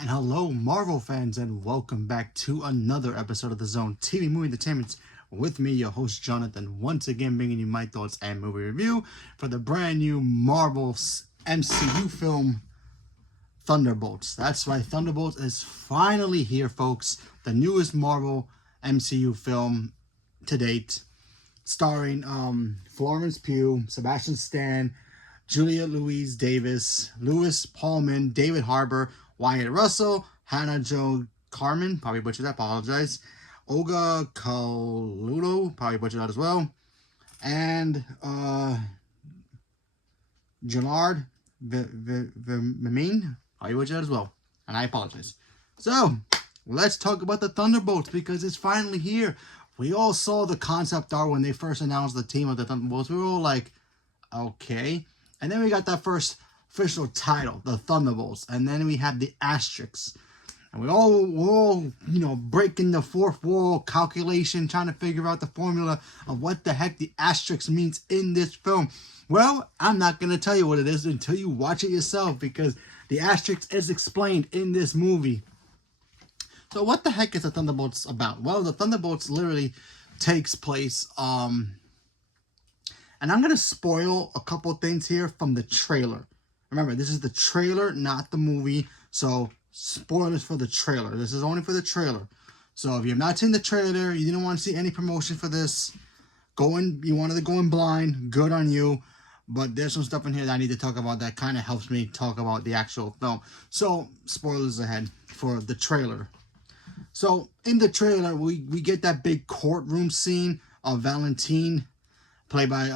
And hello, Marvel fans, and welcome back to another episode of the Zone TV Movie Entertainment with me, your host Jonathan, once again bringing you my thoughts and movie review for the brand new Marvel MCU film, Thunderbolts. That's right, Thunderbolts is finally here, folks. The newest Marvel MCU film to date, starring Florence Pugh, Sebastian Stan, Julia Louis-Davis, Louis Pullman, David Harbour, Wyatt Russell, Hannah Jo Carmen, probably butchered that, apologize, Olga Kaluto, probably butchered that as well, and Gennard Vermeen, probably butchered that as well, and I apologize. So, let's talk about the Thunderbolts, because it's finally here. We all saw the concept art when they first announced the team of the Thunderbolts. We were all like, okay. And then we got that first official title, the Thunderbolts. And then we had the asterisks. And we're all, breaking the fourth wall calculation, trying to figure out the formula of what the heck the asterisk means in this film. Well, I'm not going to tell you what it is until you watch it yourself, because the asterisk is explained in this movie. So what the heck is the Thunderbolts about? Well, the Thunderbolts literally takes place, and I'm going to spoil a couple things here from the trailer. Remember, this is the trailer, not the movie. So, spoilers for the trailer. This is only for the trailer. So, if you've not seen the trailer, you didn't want to see any promotion for this, you wanted to go in blind, good on you. But there's some stuff in here that I need to talk about that kind of helps me talk about the actual film. So, spoilers ahead for the trailer. So, in the trailer, we get that big courtroom scene of Valentine, played by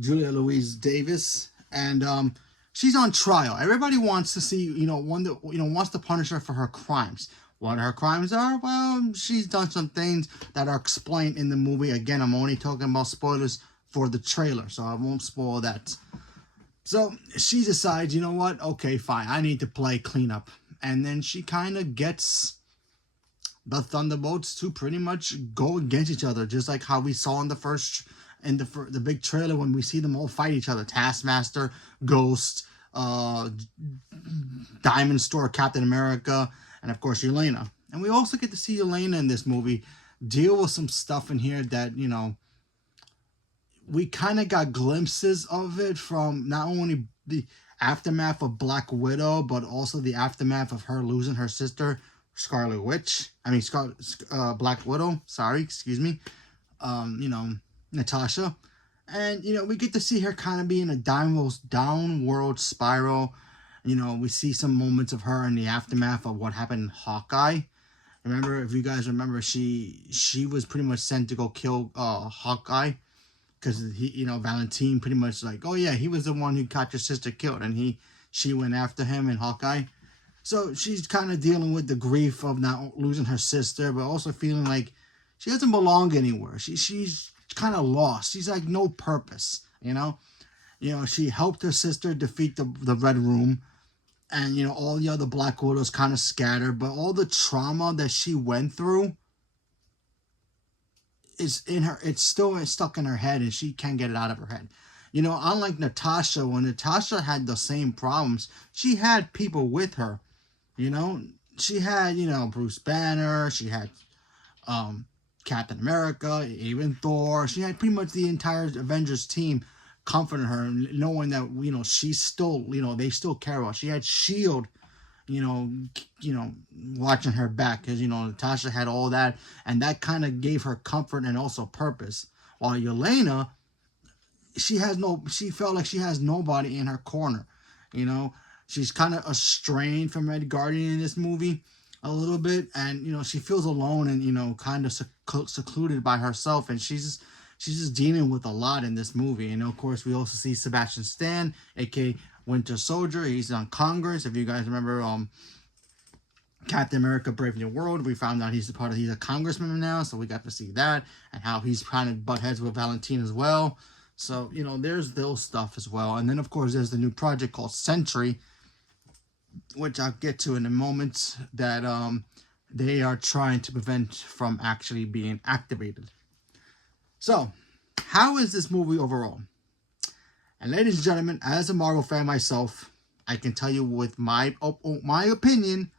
Julia Louis-Davis, and she's on trial. Everybody wants to see, wants to punish her for her crimes. What her crimes are? Well, she's done some things that are explained in the movie. Again, I'm only talking about spoilers for the trailer, so I won't spoil that. So she decides, you know what? Okay, fine. I need to play cleanup. And then she kind of gets the Thunderbolts to pretty much go against each other, just like how we saw in the big trailer when we see them all fight each other. Taskmaster, Ghost, Diamond Store, Captain America, and of course Yelena. And we also get to see Yelena in this movie deal with some stuff in here that, we kind of got glimpses of it from not only the aftermath of Black Widow, but also the aftermath of her losing her sister, Black Widow, Natasha. And, we get to see her kind of be in a downward spiral. We see some moments of her in the aftermath of what happened in Hawkeye. Remember, if you guys remember, she was pretty much sent to go kill Hawkeye, because Valentine pretty much like, oh yeah, he was the one who got your sister killed, and she went after him in Hawkeye. So she's kind of dealing with the grief of not losing her sister, but also feeling like she doesn't belong anywhere. She's kind of lost. She's like no purpose, she helped her sister defeat the Red Room, and all the other Black Widows kind of scattered, but all the trauma that she went through is in her. It's still stuck in her head, and she can't get it out of her head. Unlike Natasha, when Natasha had the same problems, she had people with her. She had, Bruce Banner, she had Captain America, even Thor. She had pretty much the entire Avengers team comforting her, knowing that, she's still, they still care about her. She had S.H.I.E.L.D., watching her back, because, Natasha had all that, and that kind of gave her comfort and also purpose. While Yelena, she felt like she has nobody in her corner, She's kind of estranged from Red Guardian in this movie a little bit, and she feels alone and kind of secluded by herself, and she's just dealing with a lot in this movie. And of course, we also see Sebastian Stan, aka Winter Soldier. He's on Congress. If you guys remember, Captain America: Brave New World, we found out he's a congressman now, so we got to see that and how he's trying to butt heads with Valentine as well. So there's those stuff as well, and then of course there's the new project called Sentry, which I'll get to in a moment, that they are trying to prevent from actually being activated. So, how is this movie overall? And ladies and gentlemen, as a Marvel fan myself, I can tell you with my opinion,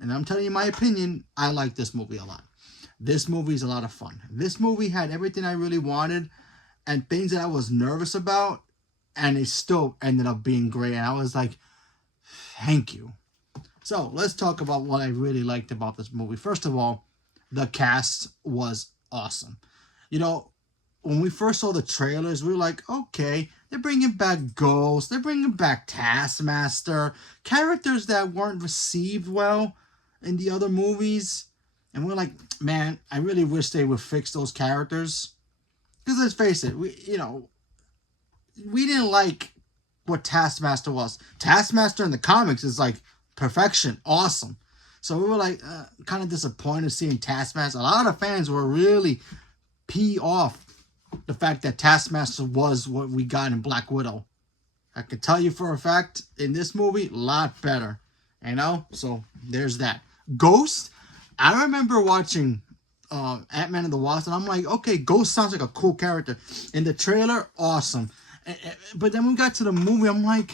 and I'm telling you my opinion, I like this movie a lot. This movie is a lot of fun. This movie had everything I really wanted and things that I was nervous about, and it still ended up being great. And I was like, thank you. So let's talk about what I really liked about this movie. First of all, the cast was awesome. You know, when we first saw the trailers, we were like, okay, they're bringing back Ghost, they're bringing back Taskmaster, characters that weren't received well in the other movies. And we're like, man, I really wish they would fix those characters. Because let's face it, we didn't like what Taskmaster was. Taskmaster in the comics is like perfection, awesome. So we were like kind of disappointed seeing Taskmaster. A lot of fans were really pee off the fact that Taskmaster was what we got in Black Widow. I can tell you for a fact, in this movie, a lot better. You know? So there's that. Ghost, I remember watching Ant-Man and the Wasp, and I'm like, okay, Ghost sounds like a cool character. In the trailer, awesome. But then when we got to the movie, I'm like,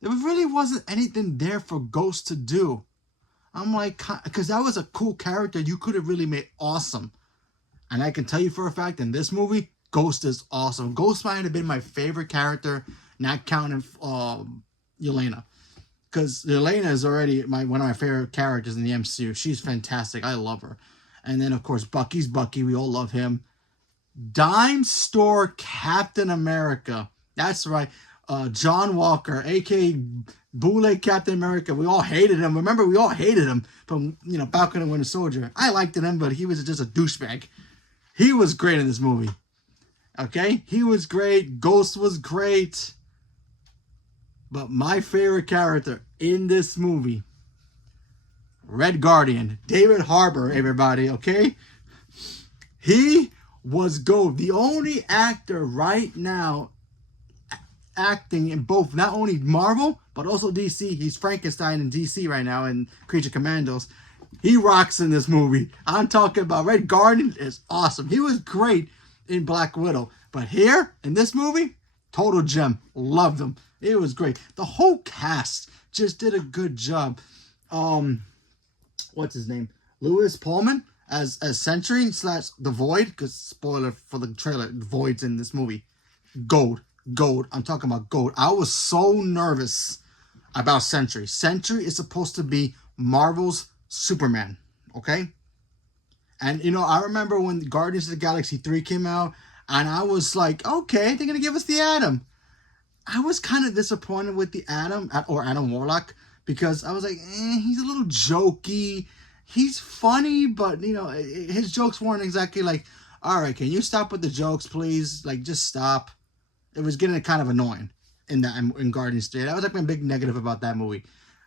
there really wasn't anything there for Ghost to do. I'm like, because that was a cool character you could have really made awesome. And I can tell you for a fact, in this movie, Ghost is awesome. Ghost might have been my favorite character, not counting Yelena. Because Yelena is already one of my favorite characters in the MCU. She's fantastic. I love her. And then, of course, Bucky's Bucky. We all love him. Dime Store Captain America. That's right. John Walker, a.k.a. Boule Captain America. We all hated him. Remember, we all hated him from, Falcon and Winter Soldier. I liked him, but he was just a douchebag. He was great in this movie. Okay? He was great. Ghost was great. But my favorite character in this movie, Red Guardian, David Harbour, everybody, okay? He was gold. The only actor right now acting in both, not only Marvel, but also DC. He's Frankenstein in DC right now in Creature Commandos. He rocks in this movie. I'm talking about Red Guardian is awesome. He was great in Black Widow. But here, in this movie, total gem. Loved him. It was great. The whole cast just did a good job. What's his name? Lewis Pullman as Sentry / the Void. Because spoiler for the trailer, the Void's in this movie. Gold. I'm talking about gold. I was so nervous about Sentry. Sentry is supposed to be Marvel's Superman. Okay? And, I remember when Guardians of the Galaxy 3 came out, and I was like, okay, they're going to give us the Atom. I was kind of disappointed with the Atom, or Adam Warlock, because I was like, he's a little jokey. He's funny, but, his jokes weren't exactly like, all right, can you stop with the jokes, please? Like, just stop. It was getting kind of annoying in Guardians 3. That was like my big negative about that movie.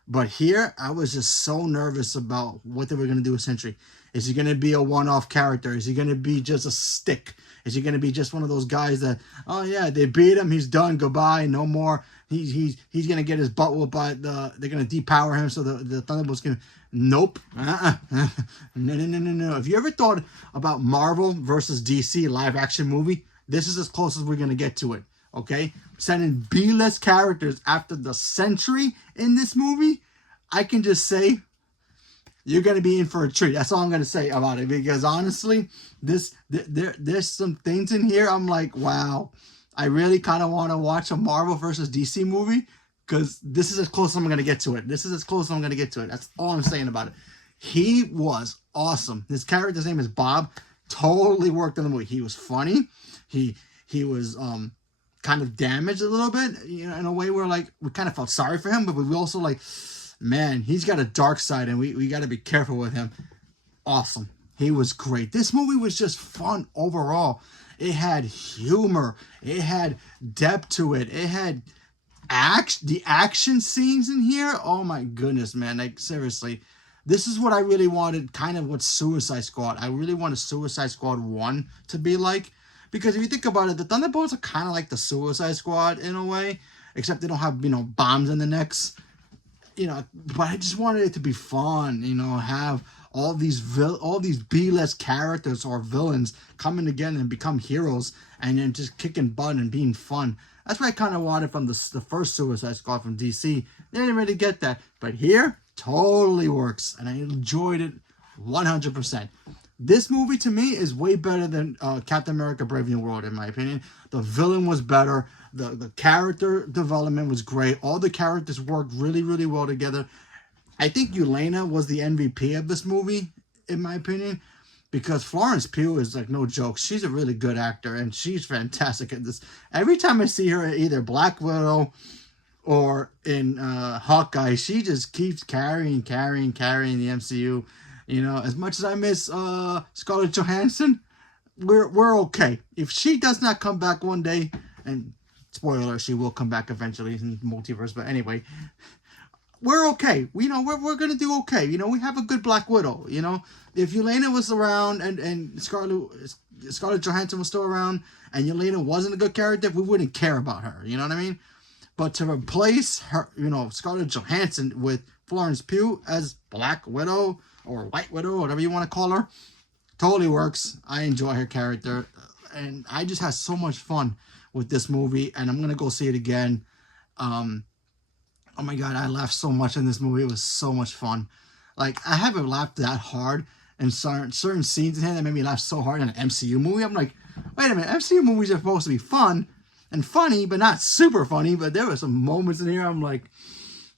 But here, I was just so nervous about what they were going to do with Sentry. Is he going to be a one-off character? Is he going to be just a stick? Is he going to be just one of those guys that, oh yeah, they beat him, he's done, goodbye, no more. He's going to get his butt whooped by they're going to depower him so the Thunderbolts can. Nope. No. If you ever thought about Marvel versus DC live action movie, this is as close as we're going to get to it. Okay? Sending B-list characters after the Sentry in this movie, I can just say, you're going to be in for a treat. That's all I'm going to say about it. Because honestly, there's some things in here I'm like, wow, I really kind of want to watch a Marvel versus DC movie. Because this is as close as I'm going to get to it. That's all I'm saying about it. He was awesome. His character's name is Bob. Totally worked in the movie. He was funny. He was kind of damaged a little bit, in a way where we kind of felt sorry for him, but we also man, he's got a dark side and we got to be careful with him. Awesome. He was great. This movie was just fun overall. It had humor. It had depth to it. It had the action scenes in here. Oh my goodness, man. Seriously. This is what I really wanted, kind of what Suicide Squad. I really wanted Suicide Squad 1 to be like. Because if you think about it, the Thunderbolts are kind of like the Suicide Squad in a way. Except they don't have, bombs in the necks. But I just wanted it to be fun, have all these B-list characters or villains coming together and become heroes and then just kicking butt and being fun. That's what I kind of wanted from the first Suicide Squad from DC. They didn't really get that. But here, totally works. And I enjoyed it 100%. This movie, to me, is way better than Captain America Brave New World, in my opinion. The villain was better. The character development was great. All the characters worked really, really well together. I think Yelena was the MVP of this movie, in my opinion, because Florence Pugh is like no joke. She's a really good actor, and she's fantastic at this. Every time I see her, either Black Widow or in Hawkeye, she just keeps carrying the MCU. You know, as much as I miss Scarlett Johansson, we're okay. If she does not come back one day, and spoiler, she will come back eventually in the multiverse, but anyway, we're okay. We're gonna do okay. You know, we have a good Black Widow. You know, if Yelena was around and Scarlett Johansson was still around and Yelena wasn't a good character, we wouldn't care about her. You know what I mean? But to replace her, Scarlett Johansson with Florence Pugh as Black Widow or White Widow, whatever you want to call her, totally works. I enjoy her character, and I just had so much fun with this movie, and I'm gonna go see it again. Oh my god, I laughed so much in this movie. It was so much fun. Like, I haven't laughed that hard in certain scenes in here that made me laugh so hard in an MCU movie. I'm like, wait a minute, MCU movies are supposed to be fun and funny, but not super funny. But there were some moments in here I'm like,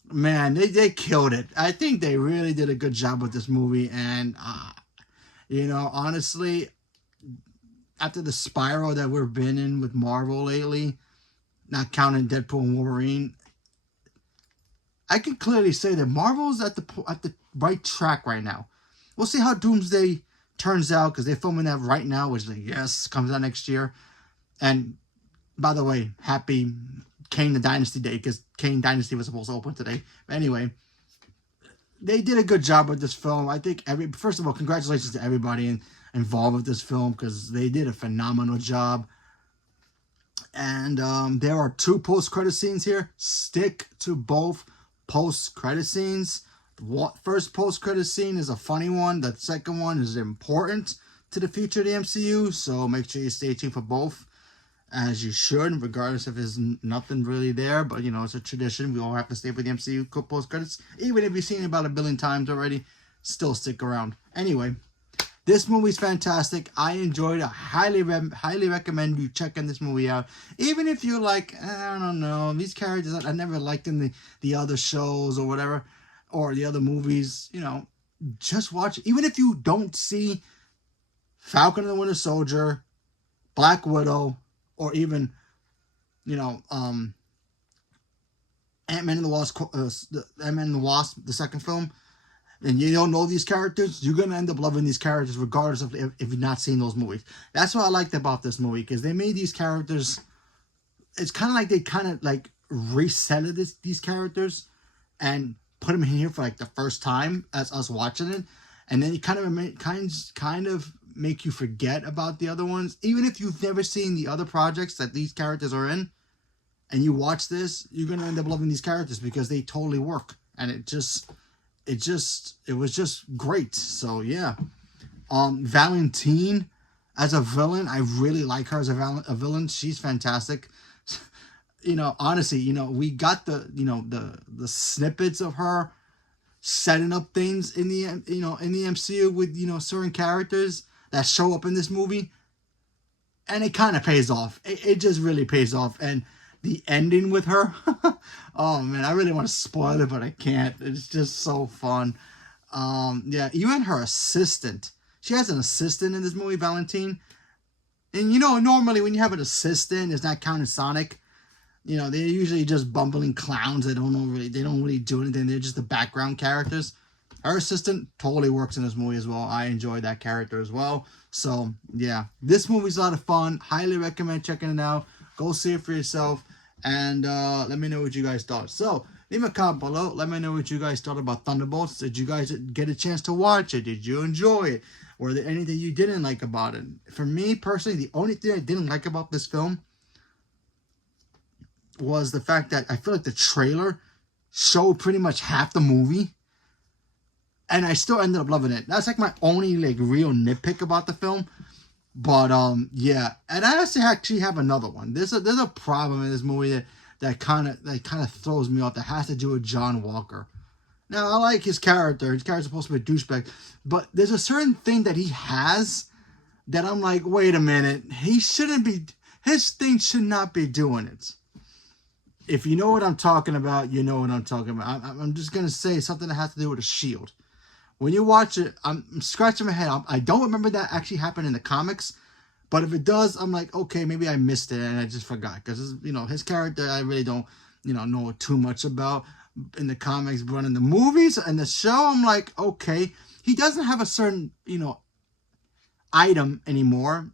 man, they killed it. I think they really did a good job with this movie. And, honestly, after the spiral that we've been in with Marvel lately, not counting Deadpool and Wolverine, I can clearly say that Marvel's at the right track right now. We'll see how Doomsday turns out, because they're filming that right now, which comes out next year. And by the way, happy Kane the Dynasty Day, because Kane Dynasty was supposed to open today. But anyway, they did a good job with this film. I think first of all, congratulations to everybody involved with this film, because they did a phenomenal job. And there are 2 post-credit scenes here. Stick to both post-credit scenes. The first post-credit scene is a funny one. The second one is important to the future of the MCU, so make sure you stay tuned for both, as you should, regardless if there's nothing really there. But, it's a tradition. We all have to stay with the MCU post-credits. Even if you've seen it about 1 billion times already, still stick around. Anyway, this movie's fantastic. I enjoyed it. I highly recommend you checking this movie out. Even if you're like, I don't know, these characters I never liked in the other shows or whatever, or the other movies, just watch it. Even if you don't see Falcon and the Winter Soldier, Black Widow, or even, Ant-Man and the Wasp, the second film, and you don't know these characters, you're going to end up loving these characters regardless of if you've not seen those movies. That's what I liked about this movie, because they made these characters, it's kind of like they resetted these characters and put them in here for like the first time as us watching it, and then it kind of make you forget about the other ones. Even if you've never seen the other projects that these characters are in, and you watch this, you're going to end up loving these characters because they totally work, and it was just great. So yeah, Valentine as a villain, I really like her as a villain. She's fantastic. Honestly, we got the snippets of her setting up things in the MCU with certain characters that show up in this movie, and it kind of pays off. It just really pays off. And the ending with her, oh man, I really want to spoil it, but I can't. It's just so fun. Yeah, even her assistant. She has an assistant in this movie, Valentine. And normally when you have an assistant, it's not counting Sonic. They're usually just bumbling clowns. They don't really do anything. They're just the background characters. Her assistant totally works in this movie as well. I enjoyed that character as well. So yeah, this movie's a lot of fun. Highly recommend checking it out. Go see it for yourself. And let me know what you guys thought. So leave a comment below. Let me know what you guys thought about Thunderbolts. Did you guys get a chance to watch it? Did you enjoy it? Were there anything you didn't like about it? For me personally, the only thing I didn't like about this film was the fact that I feel like the trailer showed pretty much half the movie, and I still ended up loving it. That's like my only real nitpick about the film. But yeah, and I actually have another one. There's a problem in this movie that kind of throws me off. That has to do with John Walker. Now I like his character. His character's supposed to be a douchebag, but there's a certain thing that he has that I'm like, wait a minute, he shouldn't be. His thing should not be doing it. If you know what I'm talking about, you know what I'm talking about. I'm just gonna say something that has to do with a shield. When you watch it, I'm scratching my head. I don't remember that actually happened in the comics, but if it does, I'm like, okay, maybe I missed it and I just forgot because his character I really don't know too much about in the comics, but in the movies and the show, I'm like, okay, he doesn't have a certain item anymore,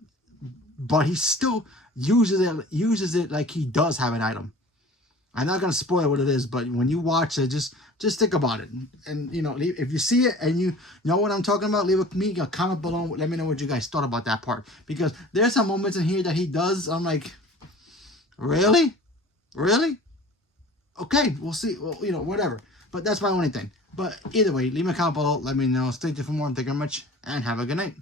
but he still uses it like he does have an item. I'm not gonna spoil what it is, but when you watch it, just think about it, and if you see it and you know what I'm talking about, leave me a comment below. Let me know what you guys thought about that part, because there's some moments in here that he does. I'm like, really, okay, we'll see. Well, whatever. But that's my only thing. But either way, leave me a comment below. Let me know. Stay tuned for more. Thank you very much, and have a good night.